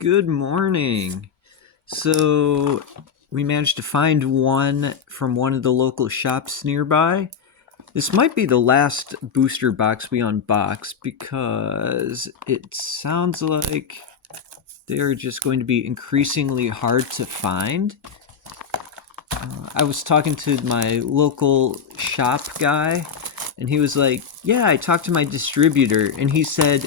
Good morning. So, we managed to find one from one of the local shops nearby. This might be the last booster box we unbox because it sounds like they're just going to be increasingly hard to find. I was talking to my local shop guy, and he was like, "Yeah, I talked to my distributor, and he said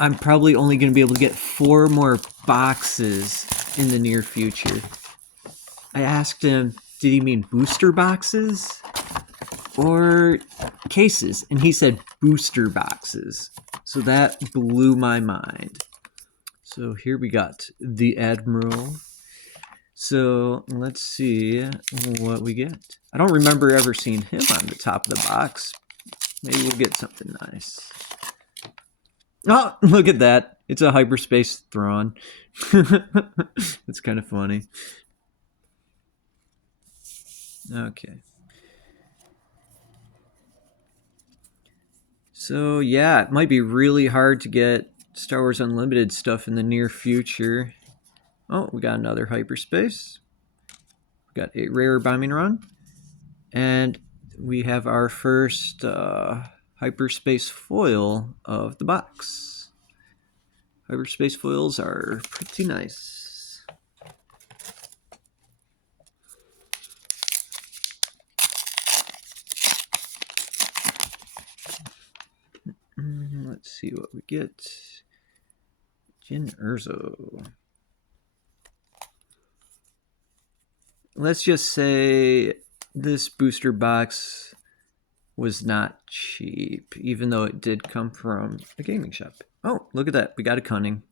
I'm probably only going to be able to get 4 more boxes in the near future." I asked him, did he mean booster boxes or cases? And he said booster boxes. So that blew my mind. So here we got the Admiral. So let's see what we get. I don't remember ever seeing him on the top of the box. Maybe we'll get something nice. Oh, look at that. It's a hyperspace Thrawn. It's kind of funny. Okay. So yeah, it might be really hard to get Star Wars Unlimited stuff in the near future. Oh, we got another hyperspace. We got a rare bombing run. And we have our first hyperspace foil of the box. Hyperspace foils are pretty nice. Let's see what we get. Jyn Erso. Let's just say this booster box was not cheap, even though it did come from a gaming shop. Oh, look at that. We got a Cunning.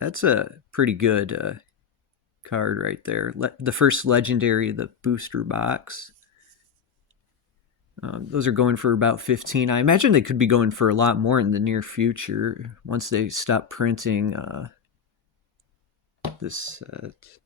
That's a pretty good card right there. The first legendary, the booster box. Those are going for about 15. I imagine they could be going for a lot more in the near future once they stop printing this set.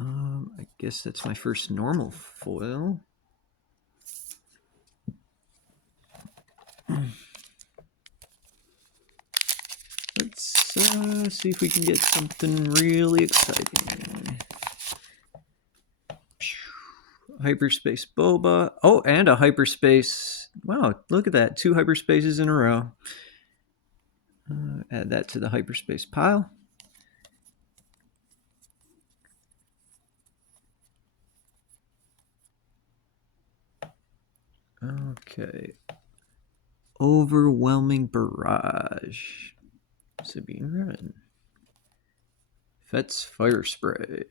I guess that's my first normal foil. Let's see if we can get something really exciting. Hyperspace Boba. Oh, and a hyperspace. Wow, look at that. 2 hyperspaces in a row. Add that to the hyperspace pile. Okay. Overwhelming Barrage. Sabine Wren. Fett's Fire Spray.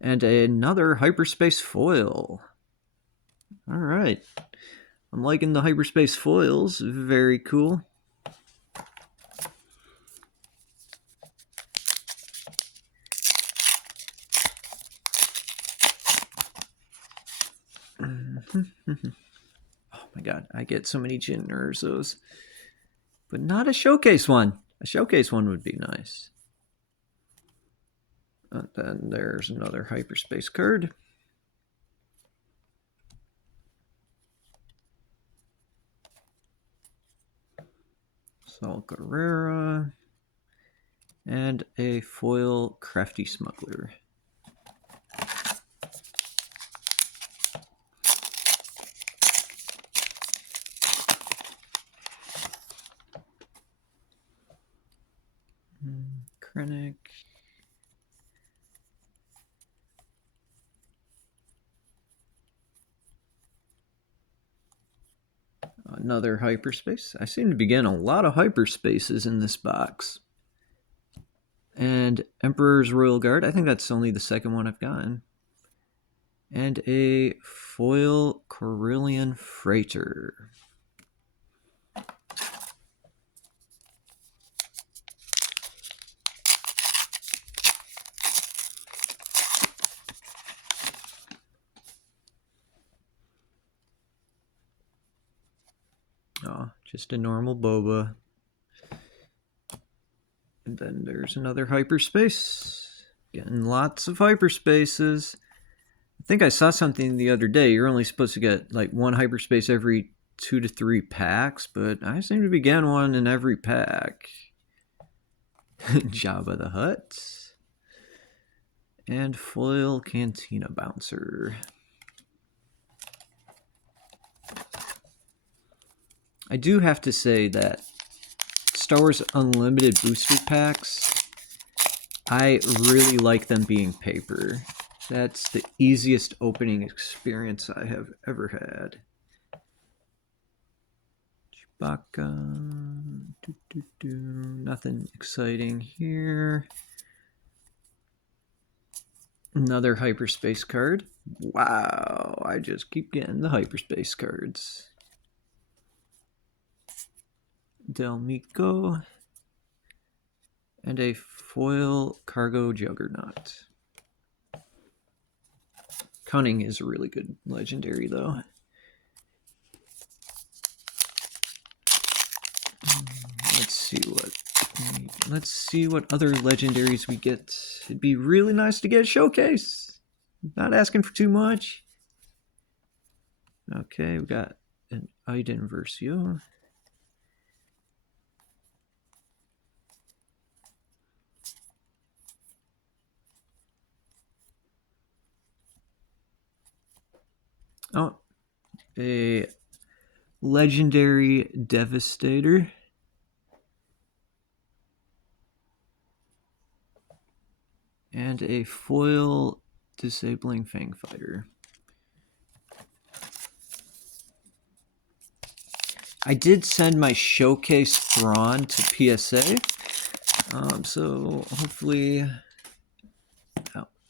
And another hyperspace foil. All right. I'm liking the hyperspace foils. Very cool. Oh my god, I get so many Jyn Erzos. But not a showcase one. A showcase one would be nice. And then there's another hyperspace card. Saul Guerrera. And a foil Crafty Smuggler. Krennic. Another hyperspace. I seem to be getting a lot of hyperspaces in this box. And Emperor's Royal Guard. I think that's only the second one I've gotten. And a foil Corellian Freighter. Oh, just a normal Boba. And then there's another hyperspace. Getting lots of hyperspaces. I think I saw something the other day. You're only supposed to get like 1 hyperspace every 2 to 3 packs, but I seem to be getting one in every pack. Jabba the Hutt. And foil Cantina Bouncer. I do have to say that Star Wars Unlimited booster packs, I really like them being paper. That's the easiest opening experience I have ever had. Chewbacca. Nothing exciting here. Another hyperspace card. Wow, I just keep getting the hyperspace cards. Del Mico. And a foil Cargo Juggernaut. Cunning is a really good legendary, though. Let's see what other legendaries we get. It'd be really nice to get a showcase. Not asking for too much. Okay, we got an Iden Versio. Oh, a legendary Devastator. And a foil Disabling Fangfighter. I did send my showcase Thrawn to PSA. So hopefully...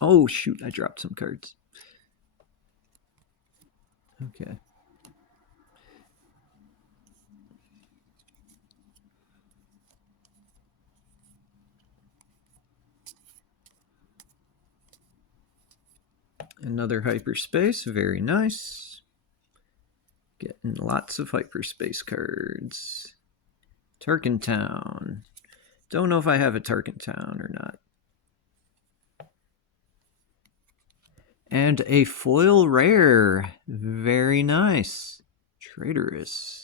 Oh, shoot, I dropped some cards. Okay. Another hyperspace, very nice. Getting lots of hyperspace cards. Tarkin Town. Don't know if I have a Tarkin Town or not. And a foil rare. Very nice. Traitorous.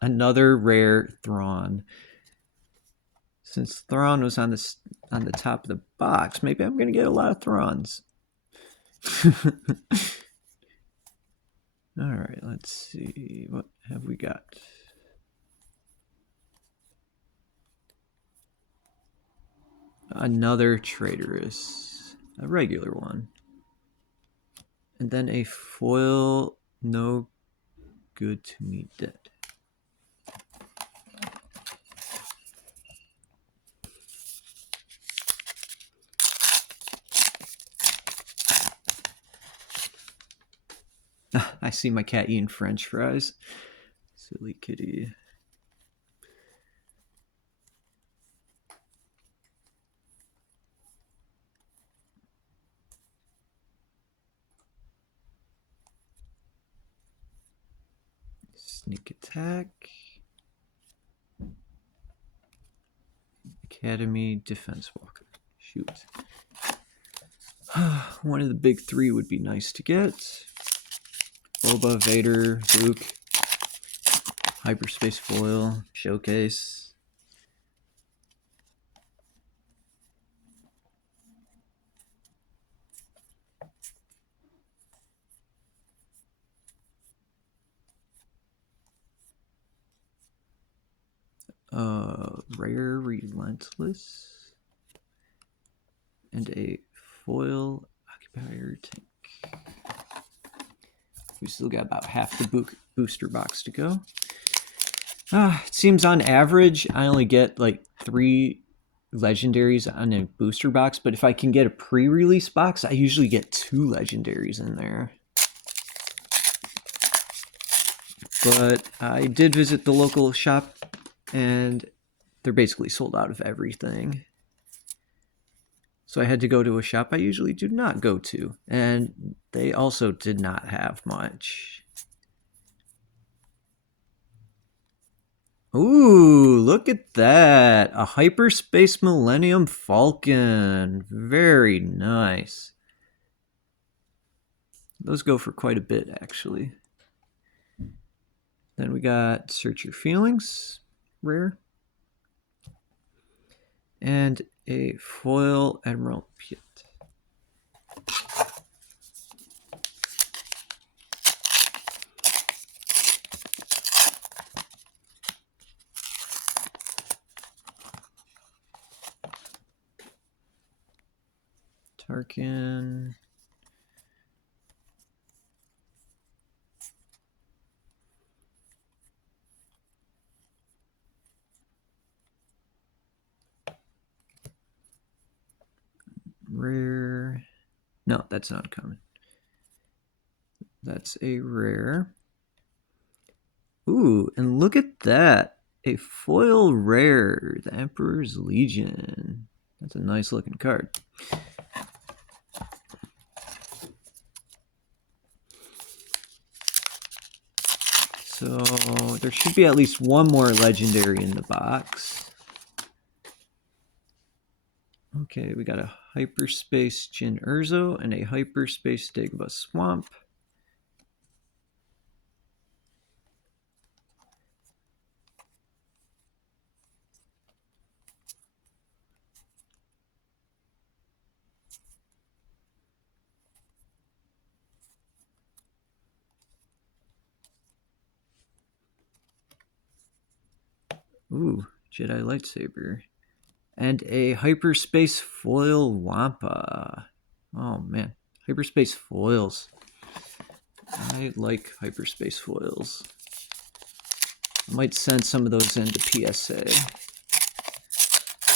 Another rare Thrawn. Since Thrawn was on the top of the box, maybe I'm going to get a lot of Thrawns. All right, let's see. What have we got? Another Traitorous. A regular one. And then a foil No Good to Me Dead. I see my cat eating French fries. Silly kitty. Sneak attack. Academy Defense Walker. Shoot. One of the big three would be nice to get. Boba, Vader, Luke, Hyperspace Foil, Showcase. Rare Relentless. And a foil Occupier Tank. We still got about half the booster box to go. It seems on average, I only get like 3 legendaries on a booster box, but if I can get a pre-release box, I usually get 2 legendaries in there. But I did visit the local shop, and they're basically sold out of everything. So I had to go to a shop I usually do not go to, and they also did not have much. Ooh, look at that. A Hyperspace Millennium Falcon. Very nice. Those go for quite a bit, actually. Then we got Search Your Feelings, rare. And a foil Emerald Pit. Tarkin. Rare. No, that's not common. That's a rare. Ooh, and look at that. A foil rare, the Emperor's Legion. That's a nice looking card. So there should be at least one more legendary in the box. Okay, we got a Hyperspace Jyn Erso and a Hyperspace Dagobah Swamp. Ooh, Jedi Lightsaber. And a Hyperspace Foil Wampa. Oh man, Hyperspace Foils. I like Hyperspace Foils. I might send some of those into PSA.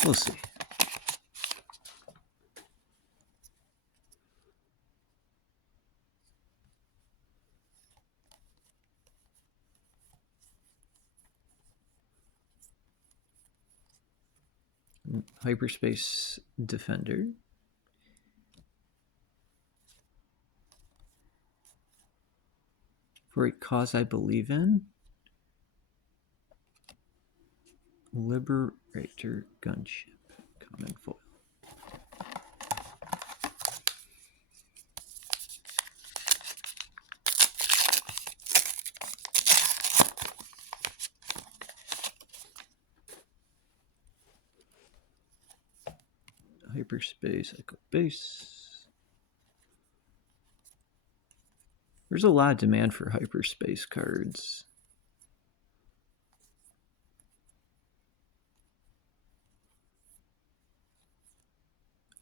We'll see. Hyperspace Defender. For a cause I believe in. Liberator Gunship. Common foil. Hyperspace Echo Base. There's a lot of demand for hyperspace cards.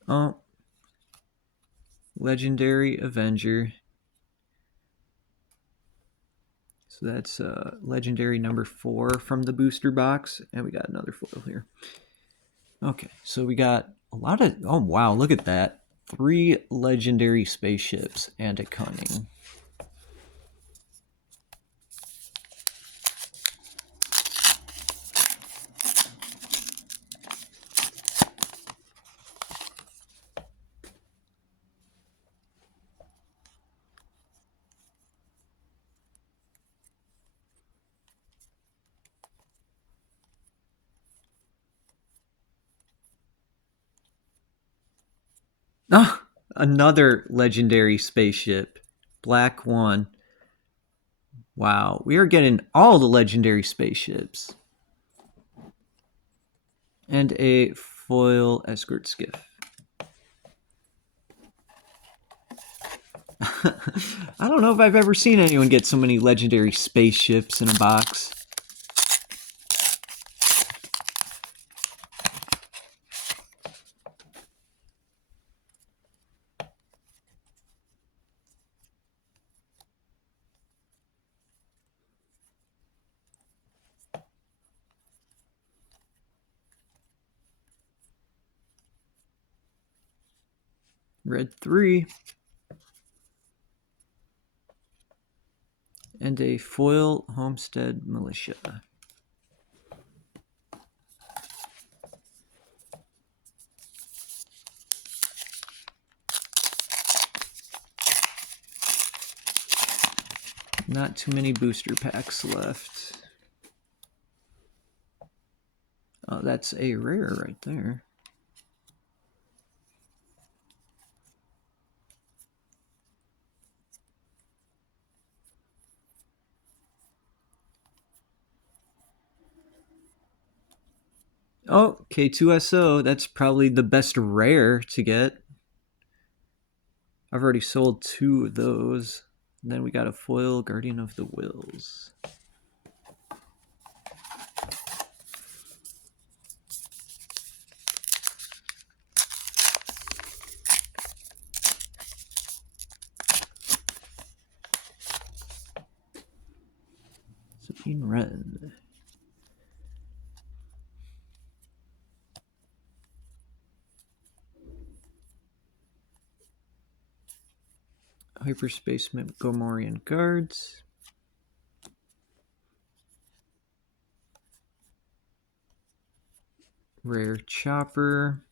Oh, Legendary Avenger. So that's legendary number 4 from the booster box, and we got another foil here. Okay, so we got a lot of, oh wow, look at that. 3 legendary spaceships and a Cunning. Ah, another legendary spaceship. Black 1. Wow, we are getting all the legendary spaceships. And a foil escort skiff. I don't know if I've ever seen anyone get so many legendary spaceships in a box. Red 3. And a foil Homestead Militia. Not too many booster packs left. Oh, that's a rare right there. Oh, K2SO. That's probably the best rare to get. I've already sold 2 of those. And then we got a foil Guardian of the Wills. Sabine Wren. Hyperspace Gomorian Guards. Rare Chopper.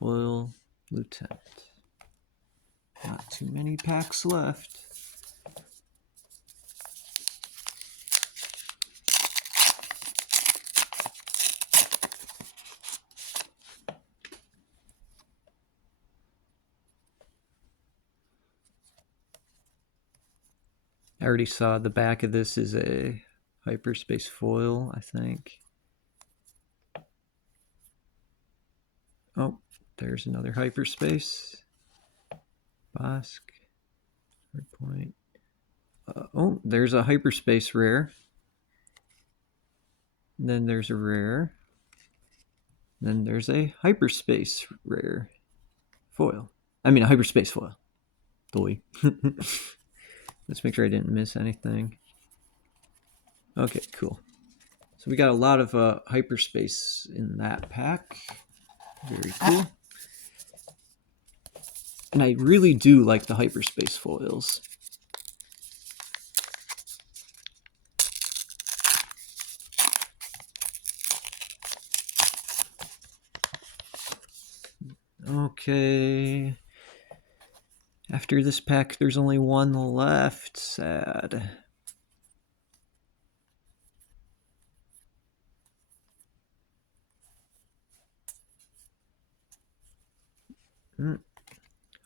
Foil Lieutenant. Not too many packs left. I already saw the back of this is a hyperspace foil, I think. Oh, there's another hyperspace. Bosk. Hardpoint. Oh, there's a hyperspace rare. And then there's a rare. Then there's a hyperspace rare foil. I mean, a hyperspace foil. Boy. Let's make sure I didn't miss anything. Okay, cool. So we got a lot of hyperspace in that pack. Very cool. And I really do like the hyperspace foils. Okay. After this pack, there's only one left. Sad.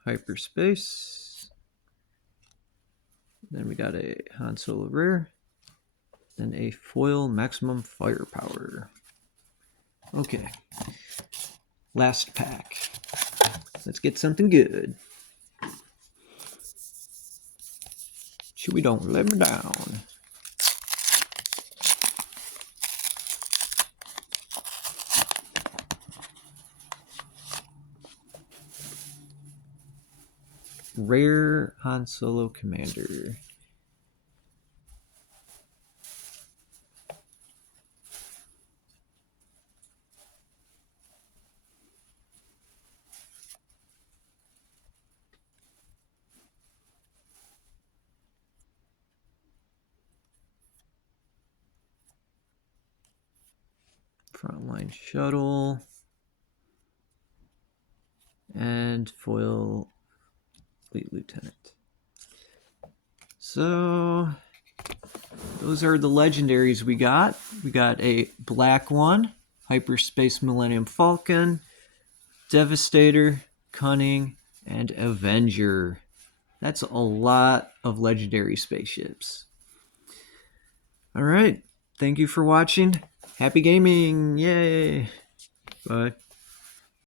Hyperspace. Then we got a Han Solo rare. Then a foil maximum firepower. Okay. Last pack. Let's get something good. Chewie, don't let me down. Rare Han Solo Commander. Frontline Shuttle. And foil Fleet Lieutenant. So those are the legendaries we got. We got a black one, Hyperspace Millennium Falcon, Devastator, Cunning, and Avenger. That's a lot of legendary spaceships. All right. Thank you for watching. Happy gaming. Yay. Bye.